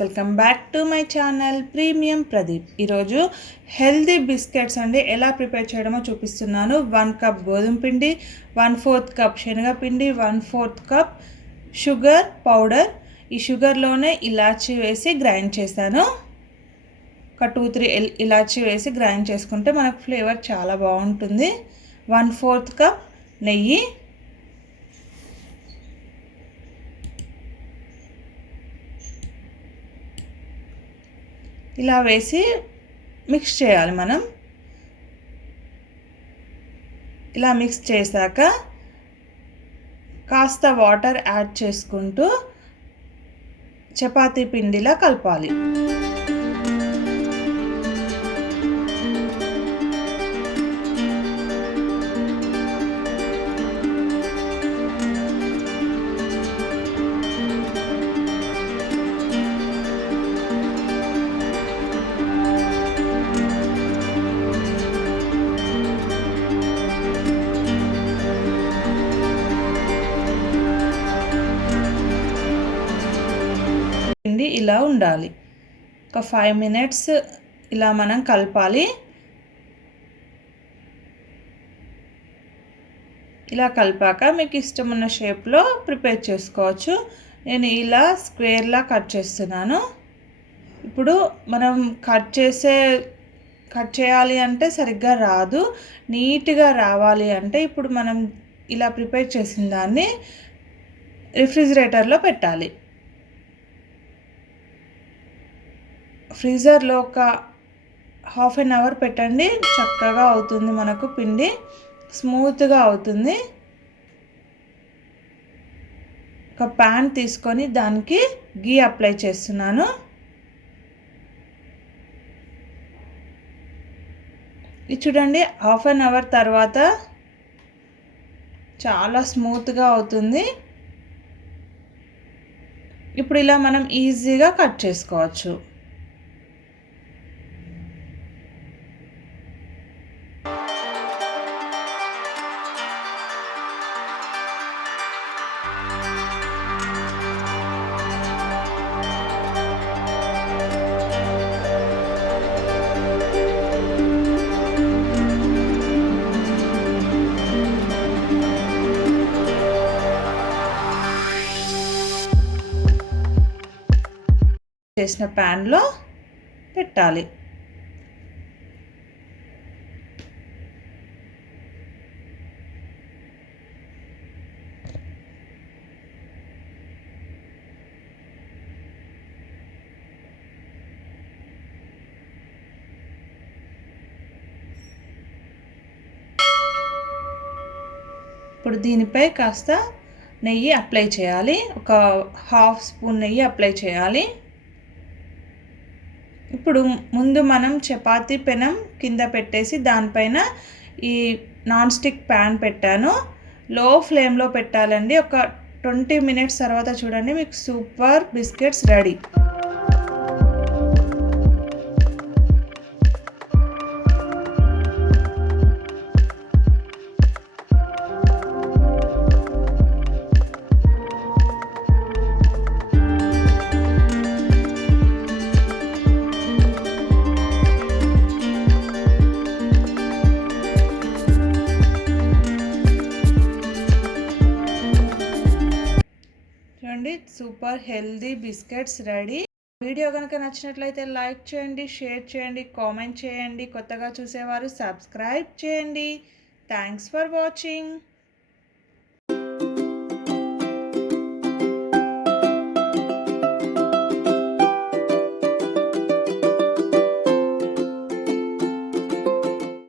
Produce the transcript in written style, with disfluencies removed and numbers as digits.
Welcome back to my channel premium Pradeep. ఈరోజు healthy biscuits అండి ఎలా ప్రిపేర్ చేయడమో చూపిస్తున్నాను. 1 కప్ గోధుమ పిండి, 1/4 కప్ శనగపిండి, 1/4 కప్ షుగర్ పౌడర్. ఈ షుగర్లోనే ఇలాచీ వేసి గ్రైండ్ చేశాను. ఒక 2-3 ఇలాచీ వేసి గ్రైండ్ చేసుకుంటే మనకు ఫ్లేవర్ చాలా బాగుంటుంది. 1/4 కప్ నెయ్యి, ఇలా వేసి మిక్స్ చేయాలి. మనం ఇలా మిక్స్ చేశాక కాస్త వాటర్ యాడ్ చేసుకుంటూ చపాతీ పిండిలా కలపాలి. ఇలా ఉండాలి. ఒక 5 minutes ఇలా మనం కలపాలి. ఇలా కలిపాక మీకు ఇష్టం ఉన్న షేప్లో ప్రిపేర్ చేసుకోవచ్చు. నేను ఇలా స్క్వేర్లా కట్ చేస్తున్నాను. ఇప్పుడు మనం కట్ చేయాలి అంటే సరిగ్గా రాదు. నీట్గా రావాలి అంటే ఇప్పుడు మనం ఇలా ప్రిపేర్ చేసిన దాన్ని రిఫ్రిజిరేటర్లో పెట్టాలి. ఫ్రీజర్లో ఒక 1/2 hour పెట్టండి. చక్కగా అవుతుంది, మనకు పిండి స్మూత్గా అవుతుంది. ఒక ప్యాన్ తీసుకొని దానికి గీ అప్లై చేస్తున్నాను. ఇది చూడండి, 1/2 hour తర్వాత చాలా స్మూత్గా అవుతుంది. ఇప్పుడు ఇలా మనం ఈజీగా కట్ చేసుకోవచ్చు. చేసిన ప్యాన్లో పెట్టాలి. ఇప్పుడు దీనిపై కాస్త నెయ్యి అప్లై చేయాలి. ఒక 1/2 spoon నెయ్యి అప్లై చేయాలి. ఇప్పుడు ముందు మనం చపాతీ పెనం కింద పెట్టేసి దానిపైన ఈ నాన్ స్టిక్ ప్యాన్ పెట్టాను. లో ఫ్లేమ్లో పెట్టాలండి. ఒక 20 minutes తర్వాత చూడండి, మీకు super biscuits ready. Super healthy biscuits ready. Video కనుక నచ్చినట్లయితే లైక్ చేయండి, షేర్ చేయండి, కామెంట్ చేయండి. కొత్తగా చూసేవారు సబ్స్క్రైబ్ చేయండి. Thanks for watching.